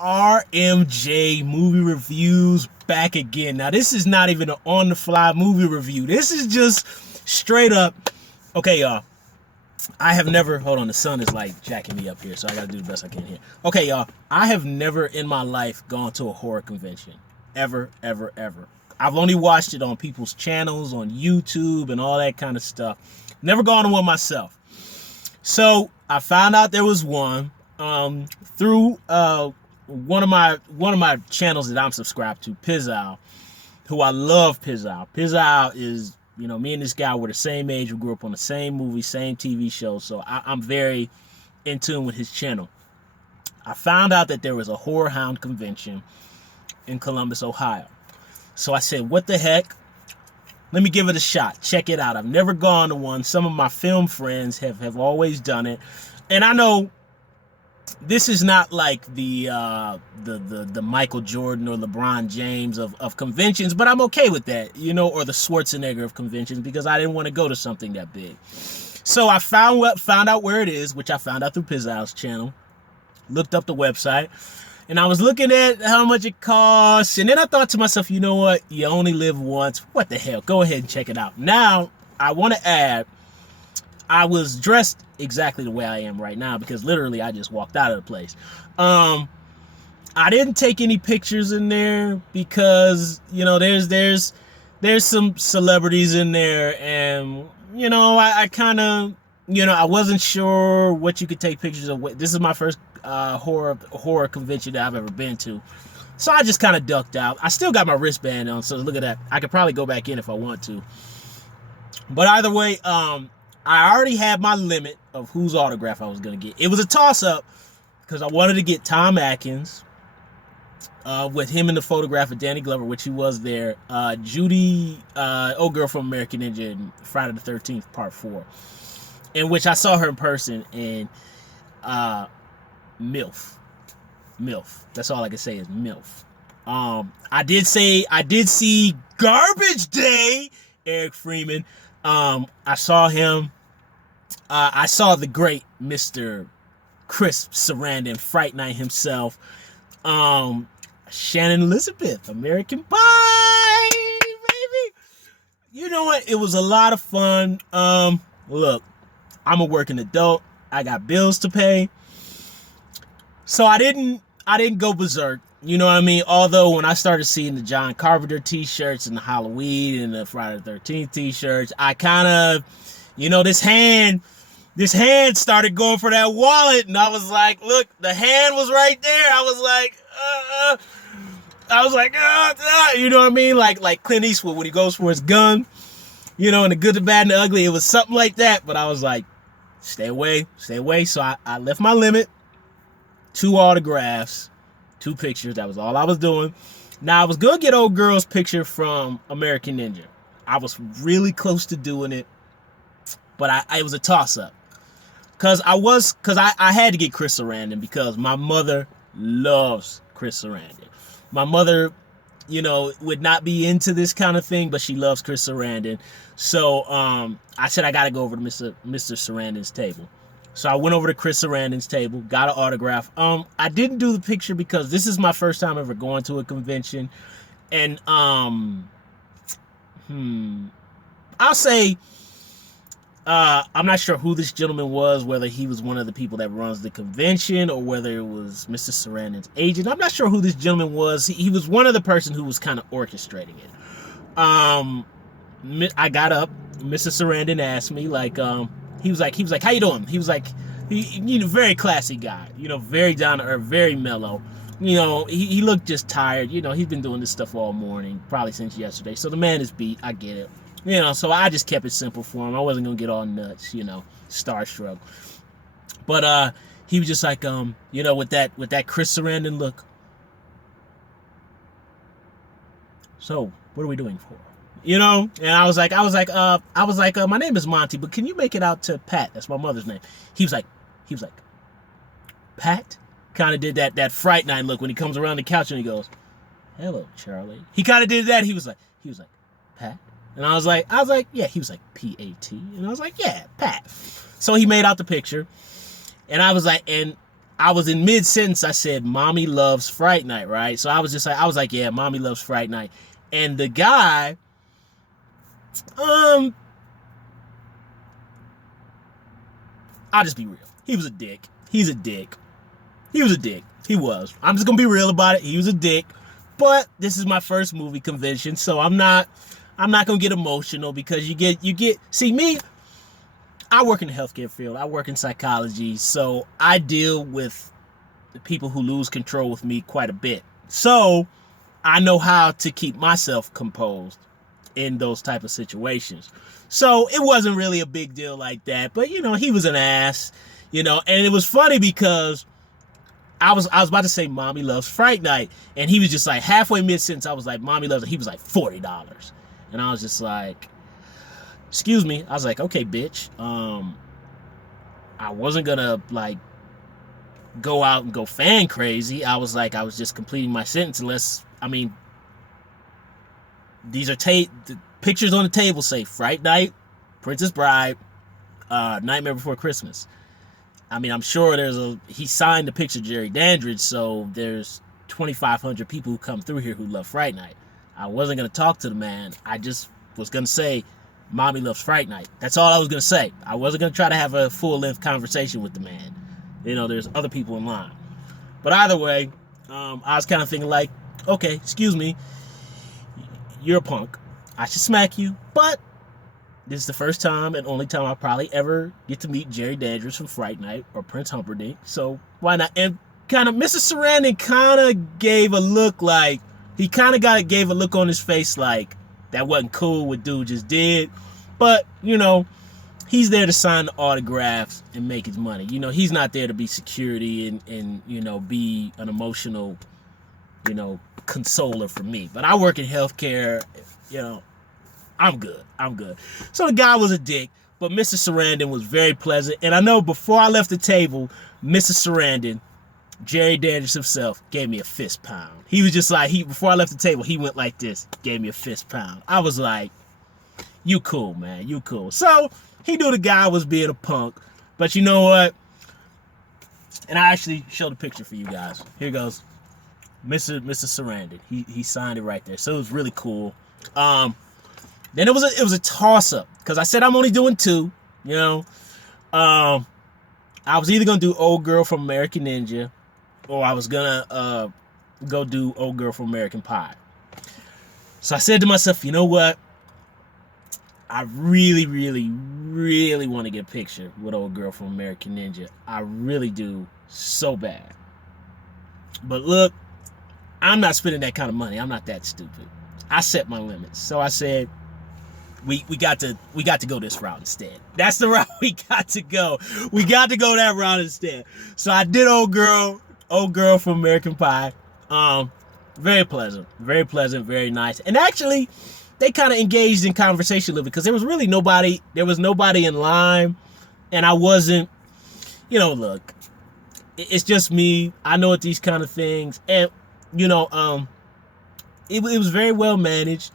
RMJ movie reviews back again. Now, this is not even an on the fly movie review. This is just straight up. Okay, y'all. I have never. Hold on, the sun is like jacking me up here, so I gotta do the best I can here. Okay, y'all. I have never in my life gone to a horror convention. Ever, ever, ever. I've only watched it on people's channels, on YouTube, and all that kind of stuff. Never gone to one myself. So I found out there was one through one of my channels that I'm subscribed to, Pizzal, who I love. Pizzal is, me and this guy were the same age. We grew up on the same movie, same TV show. So I'm very in tune with his channel. I found out that there was a Horrorhound convention in Columbus, Ohio. So I said, what the heck? Let me give it a shot. Check it out. I've never gone to one. Some of my film friends have always done it. And I know this is not like the Michael Jordan or LeBron James of conventions, but I'm okay with that, or the Schwarzenegger of conventions, because I didn't want to go to something that big. So I found out where it is, which I found out through Pizzal's channel. Looked up the website, and I was looking at how much it costs, and then I thought to myself, you know what? You only live once. What the hell? Go ahead and check it out. Now, I want to add, I was dressed exactly the way I am right now because literally I just walked out of the place. I didn't take any pictures in there because, there's some celebrities in there, and, I kind of, I wasn't sure what you could take pictures of. This is my first horror convention that I've ever been to. So I just kind of ducked out. I still got my wristband on, so look at that. I could probably go back in if I want to. But either way, I already had my limit of whose autograph I was going to get. It was a toss-up because I wanted to get Tom Atkins with him in the photograph of Danny Glover, which he was there. Judy, old girl from American Ninja in Friday the 13th, Part 4. In which I saw her in person, and MILF. That's all I can say is MILF. I did see Garbage Day, Eric Freeman. I saw him. I saw the great Mr. Chris Sarandon, Fright Night himself. Shannon Elizabeth, American Pie, baby. You know what? It was a lot of fun. Look, I'm a working adult. I got bills to pay. So I didn't go berserk. You know what I mean? Although when I started seeing the John Carpenter t-shirts and the Halloween and the Friday the 13th t-shirts, I kind of, this hand started going for that wallet, and I was like, look, the hand was right there. I was like, you know what I mean? Like Clint Eastwood when he goes for his gun, and the good, the bad, and the ugly. It was something like that, but I was like, stay away. So I left my limit. 2 autographs, 2 pictures. That was all I was doing. Now, I was going to get old girl's picture from American Ninja. I was really close to doing it, but it was a toss-up. Because I had to get Chris Sarandon because my mother loves Chris Sarandon. My mother, would not be into this kind of thing, but she loves Chris Sarandon. So I said I got to go over to Mr. Sarandon's table. So I went over to Chris Sarandon's table, got an autograph. I didn't do the picture because this is my first time ever going to a convention. And I'll say I'm not sure who this gentleman was, whether he was one of the people that runs the convention or whether it was Mr. Sarandon's agent. I'm not sure who this gentleman was. He was one of the person who was kind of orchestrating it. I got up. Mr. Sarandon asked me, he was like, how you doing? He was like, very classy guy, very down to earth, very mellow. He looked just tired. He's been doing this stuff all morning, probably since yesterday. So the man is beat. I get it. So I just kept it simple for him. I wasn't going to get all nuts, starstruck. But he was just like, with that Chris Sarandon look. So what are we doing for? And I was like, my name is Monty, but can you make it out to Pat? That's my mother's name. He was like, Pat? Kind of did that Fright Night look when he comes around the couch and he goes, hello, Charlie. He kind of did that. He was like, Pat? And I was like, yeah. He was like, P-A-T. And I was like, yeah, Pat. So he made out the picture. And I was like, and I was in mid-sentence, I said, Mommy loves Fright Night, right? So I was like, yeah, Mommy loves Fright Night. And the guy, I'll just be real. He was a dick. He's a dick. He was a dick. He was. I'm just gonna be real about it. He was a dick. But this is my first movie convention, so I'm not gonna get emotional, because you get see me, I work in the healthcare field. I work in psychology, so I deal with the people who lose control with me quite a bit. So I know how to keep myself composed in those type of situations. So it wasn't really a big deal like that. But he was an ass, and it was funny because I was about to say Mommy loves Fright Night, and he was just like halfway mid-sentence. I was like, Mommy loves it. He was like $40. And I was just like, excuse me. I was like, okay, bitch. I wasn't gonna like go out and go fan crazy. I was just completing my sentence. These are the pictures on the table say Fright Night, Princess Bride, Nightmare Before Christmas. I'm sure he signed the picture Jerry Dandridge, so there's 2,500 people who come through here who love Fright Night. I wasn't gonna talk to the man. I just was gonna say, Mommy loves Fright Night. That's all I was gonna say. I wasn't gonna try to have a full-length conversation with the man. There's other people in line. But either way, I was kind of thinking like, okay, excuse me, you're a punk. I should smack you, but this is the first time and only time I'll probably ever get to meet Jerry Dandridge from Fright Night or Prince Humperdinck, so why not? And kind of Mrs. Sarandon kind of gave a look like, gave a look on his face like, that wasn't cool what dude just did. But, he's there to sign the autographs and make his money. He's not there to be security and be an emotional, consoler for me. But I work in healthcare, I'm good. So the guy was a dick, but Mrs. Sarandon was very pleasant. And I know before I left the table, Mrs. Sarandon, Jerry Dandridge himself, gave me a fist pound. He was just like, before I left the table, he went like this, gave me a fist pound. I was like, you cool, man, you cool. So he knew the guy was being a punk, but you know what? And I actually showed a picture for you guys. Here goes, Mr. Sarandon. He signed it right there. So it was really cool. Then it was a toss up because I said I'm only doing 2. I was either gonna do Old Girl from American Ninja, or I was gonna go do Old Girl from American Pie. So I said to myself, you know what? I really, really, really want to get a picture with Old Girl from American Ninja. I really do, so bad. But look, I'm not spending that kind of money. I'm not that stupid. I set my limits. So I said, we got to go this route instead. That's the route we got to go. We got to go that route instead. So I did Old Girl from American Pie. Very pleasant, very nice. And actually, they kind of engaged in conversation a little bit because there was nobody in line, and I wasn't, look, it's just me. I know at these kind of things, and it was very well managed.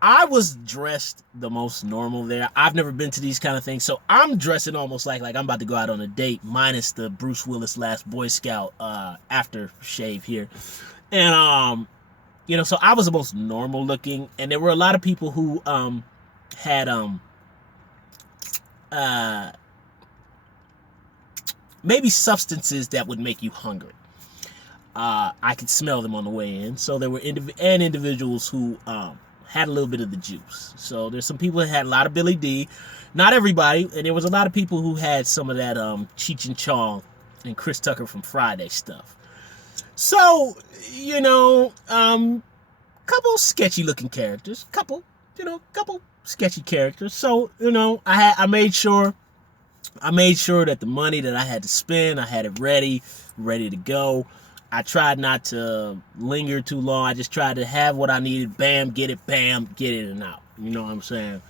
I was dressed the most normal there. I've never been to these kind of things, so I'm dressing almost like I'm about to go out on a date, minus the Bruce Willis Last Boy Scout after shave here. And so I was the most normal looking, and there were a lot of people who had maybe substances that would make you hungry. I could smell them on the way in. So there were individuals who had a little bit of the juice. So there's some people that had a lot of Billy D. Not everybody. And there was a lot of people who had some of that Cheech and Chong and Chris Tucker from Friday stuff. So, couple sketchy looking characters. Couple sketchy characters. So, I made sure that the money that I had to spend, I had it ready to go. I tried not to linger too long. I just tried to have what I needed. Bam, get it, and out. You know what I'm saying?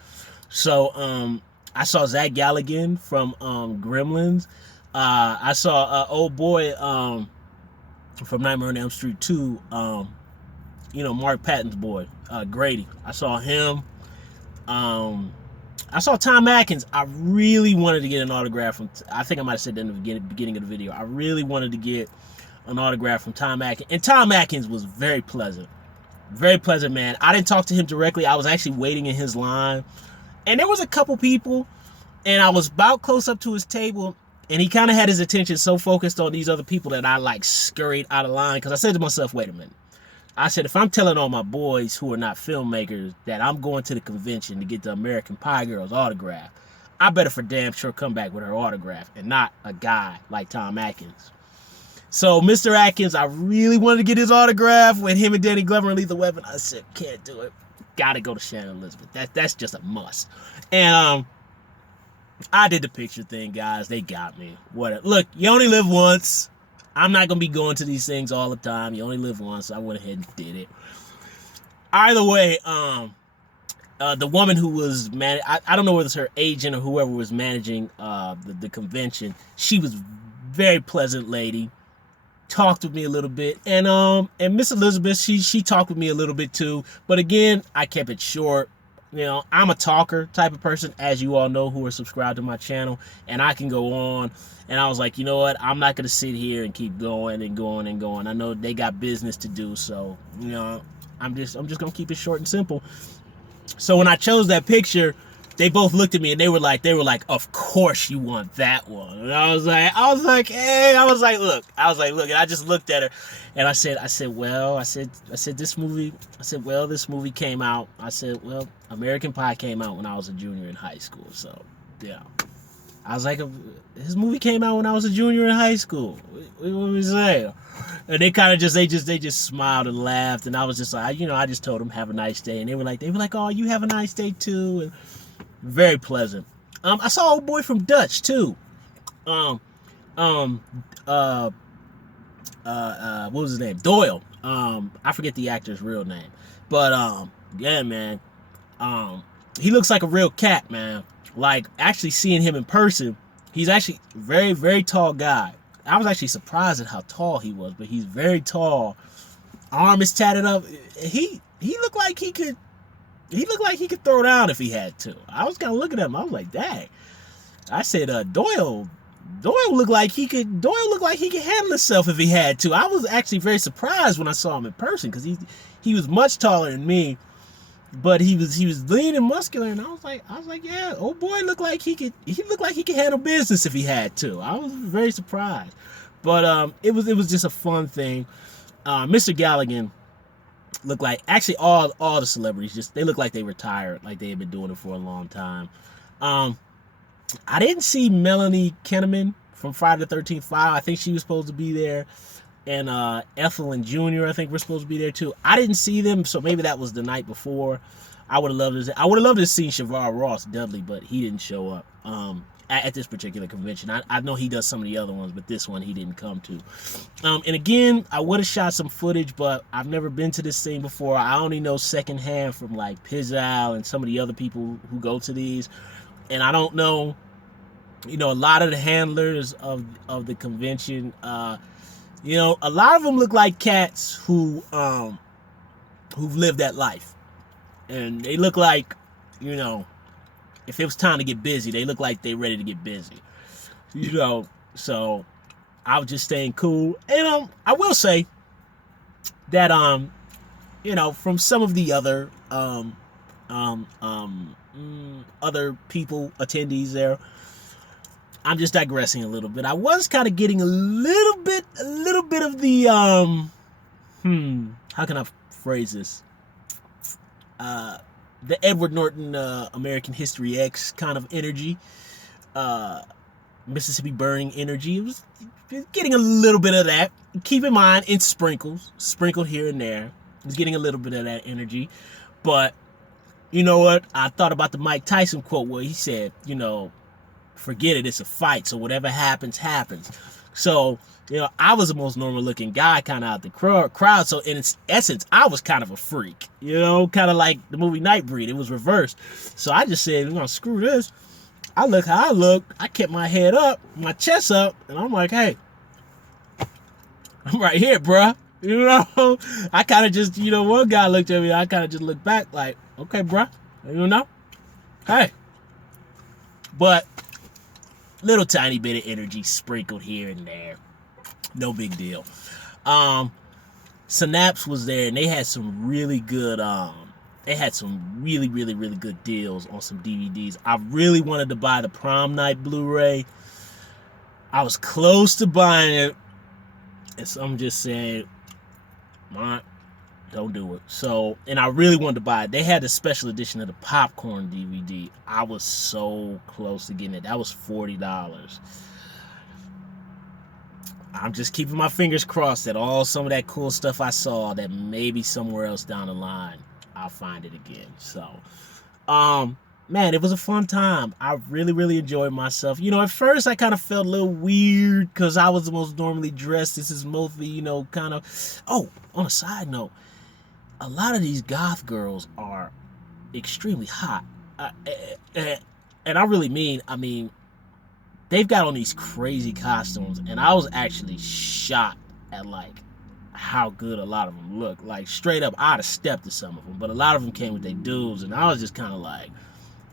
So, I saw Zach Galligan from Gremlins. I saw old boy from Nightmare on Elm Street 2, Mark Patton's boy, Grady. I saw him. I saw Tom Atkins. I really wanted to get an autograph from. I think I might have said that in the beginning of the video. I really wanted to get an autograph from Tom Atkins, and Tom Atkins was very pleasant man. I didn't talk to him directly. I was actually waiting in his line, and there was a couple people, and I was about close up to his table, and he kind of had his attention so focused on these other people that I like scurried out of line, because I said to myself, wait a minute. I said, if I'm telling all my boys who are not filmmakers that I'm going to the convention to get the American Pie girl's autograph, I better for damn sure come back with her autograph and not a guy like Tom Atkins. So Mr. Atkins, I really wanted to get his autograph with him and Danny Glover and Lethal Weapon. I said, can't do it. Gotta go to Shannon Elizabeth. That's just a must. And I did the picture thing, guys. They got me. Whatever. Look, you only live once. I'm not going to be going to these things all the time. You only live once, so I went ahead and did it. Either way, the woman who was I don't know whether it's her agent or whoever was managing the convention. She was very pleasant lady. Talked with me a little bit. And Miss Elizabeth, she talked with me a little bit too. But again, I kept it short. You know, I'm a talker type of person, as you all know who are subscribed to my channel, and I can go on. And I was like, you know what? I'm not going to sit here and keep going and going and going. I know they got business to do, so, you know, I'm just going to keep it short and simple. So when I chose that picture, they both looked at me and they were like, of course you want that one. And I was like, hey, look, and I just looked at her and I said, this movie came out. I said, well, American Pie came out when I was a junior in high school. So, yeah. I was like, his movie came out when I was a junior in high school. What we say? And they kind of just, they just smiled and laughed. And I was just like, I just told them, have a nice day. And they were like, oh, you have a nice day too. And very pleasant. I saw old boy from Dutch too. What was his name? Doyle. I forget the actor's real name. But, yeah, man. He looks like a real cat, man. Like, actually seeing him in person, he's actually a very, very tall guy. I was actually surprised at how tall he was, but he's very tall. Arm is tatted up. He looked like he could throw down if he had to. I was kind of looking at him. I was like, dang. I said, Doyle looked like he could handle himself if he had to. I was actually very surprised when I saw him in person, because he was much taller than me. But he was lean and muscular, and I was like, yeah, old boy looked like he could handle business if he had to. I was very surprised, but it was just a fun thing. Mr. Galligan looked like, actually all the celebrities, they look like they retired, like they had been doing it for a long time. I didn't see Melanie Kinnaman from Friday the 13th File. I think she was supposed to be there. And Ethel and Junior, I think, were supposed to be there too. I didn't see them, so maybe that was the night before. I would have loved to see Shavar Ross Dudley, but he didn't show up at this particular convention. I know he does some of the other ones, but this one he didn't come to. And again, I would have shot some footage, but I've never been to this thing before. I only know secondhand from like Pizzal and some of the other people who go to these, and I don't know. A lot of the handlers of the convention. A lot of them look like cats who've lived that life. And they look like, if it was time to get busy, they look like they're ready to get busy. So I was just staying cool. And I will say that from some of the other other people, attendees there, I'm just digressing a little bit. I was kind of getting a little bit of the, how can I phrase this? The Edward Norton, American History X kind of energy, Mississippi Burning energy. It was getting a little bit of that. Keep in mind, in sprinkles, sprinkled here and there. I was getting a little bit of that energy. But, you know what? I thought about the Mike Tyson quote where he said, forget it, it's a fight, so whatever happens, happens. So, I was the most normal looking guy kind of out the crowd, so in its essence, I was kind of a freak, kind of like the movie Nightbreed. It was reversed. So I just said, screw this. I look how I look. I kept my head up, my chest up, and I'm like, hey, I'm right here, bruh. I kind of just, one guy looked at me, I kind of just looked back like, okay, bruh, hey, But little tiny bit of energy sprinkled here and there. No big deal. Synapse was there, and they had some really good really good deals on some DVDs. I really wanted to buy the Prom Night Blu-ray. I was close to buying it, and so I'm just saying, don't do it. So, and I really wanted to buy it. They had a special edition of the Popcorn DVD. I was so close to getting it. That was $40. I'm just keeping my fingers crossed that some of that cool stuff I saw, that maybe somewhere else down the line I'll find it again. So, man, it was a fun time. I really enjoyed myself. At first I kind of felt a little weird because I was the most normally dressed. This is mostly, kind of. Oh, on a side note, a lot of these goth girls are extremely hot, and I really mean. They've got on these crazy costumes, and I was actually shocked at how good a lot of them look. Like, straight up, I'd have stepped to some of them, but a lot of them came with their dudes, and I was just kind of like,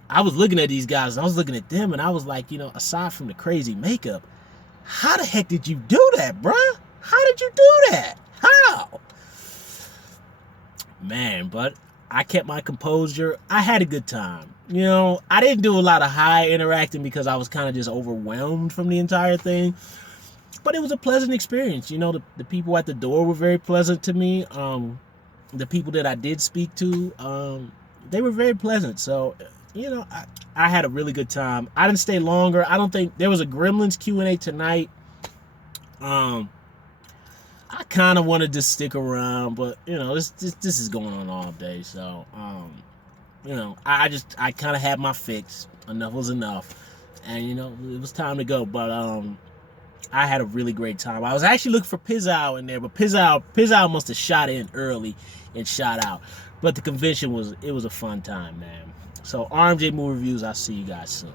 I was looking at these guys, and I was looking at them, and I was like, aside from the crazy makeup, how the heck did you do that, bruh? How did you do that? How? Man, but I kept my composure. I had a good time. I didn't do a lot of high interacting because I was kind of just overwhelmed from the entire thing. But it was a pleasant experience. The people at the door were very pleasant to me. The people that I did speak to, they were very pleasant. So, I had a really good time. I didn't stay longer. I don't think there was a Gremlins Q&A tonight. I kind of wanted to stick around, but this is going on all day, so I kind of had my fix. Enough was enough, and it was time to go. But I had a really great time. I was actually looking for Pizzow in there, but Pizzow must have shot in early and shot out. But the convention was a fun time, man. So RMJ Movie Reviews. I'll see you guys soon.